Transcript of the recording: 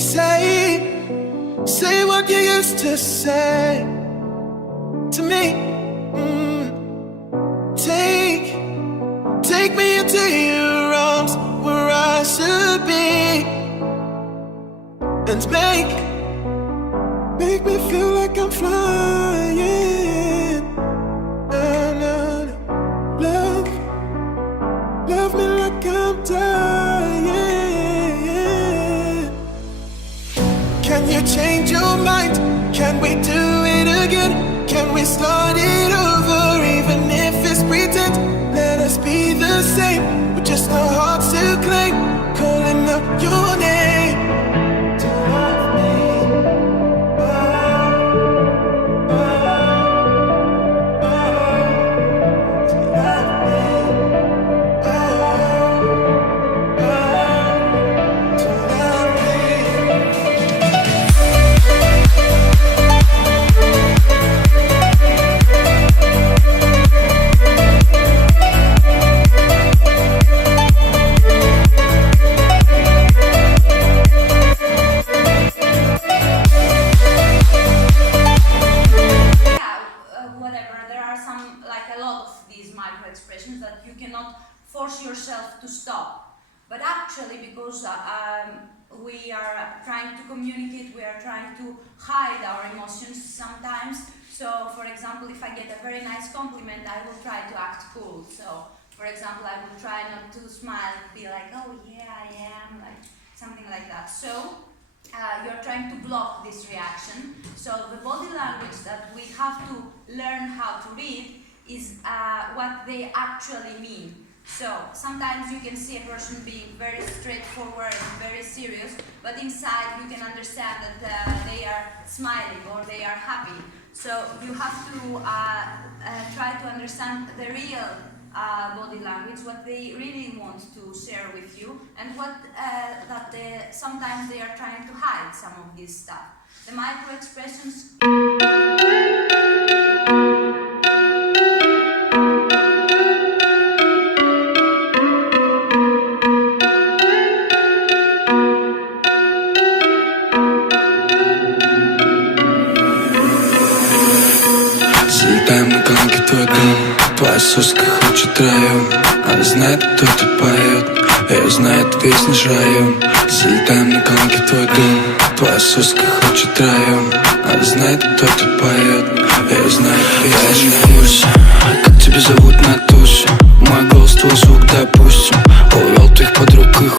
Say what you used to say to me. Take me into your arms where I should be, and make me feel like I'm flying. Love me like I'm dying. Can you change your mind? Can we do it again? Can we start it over, even if it's pretend? Let us be the same, with just our hearts to claim, calling out your name. To love me, oh, oh, oh, to love me, oh, oh, to love me. Expressions that you cannot force yourself to stop, but actually because we are trying to communicate, we are trying to hide our emotions sometimes. So for example, if I get a very nice compliment, I will try to act cool. So for example, I will try not to smile, be like, oh yeah, I am, like something like that. So you're trying to block this reaction. So the body language that we have to learn how to read is what they actually mean. So sometimes you can see a person being very straightforward and very serious, but inside you can understand that they are smiling or they are happy. So you have to try to understand the real body language, what they really want to share with you, and what sometimes they are trying to hide some of this stuff. The micro expressions. Залетаем на колонки твой дом, твоя соска хочет район. Она знает, кто тут поет, ее знает весь наш район. Залетаем на колонки твой дом, твоя соска хочет район. Она знает, кто тут поет, ее знает весь наш район. Как тебя зовут на тусе?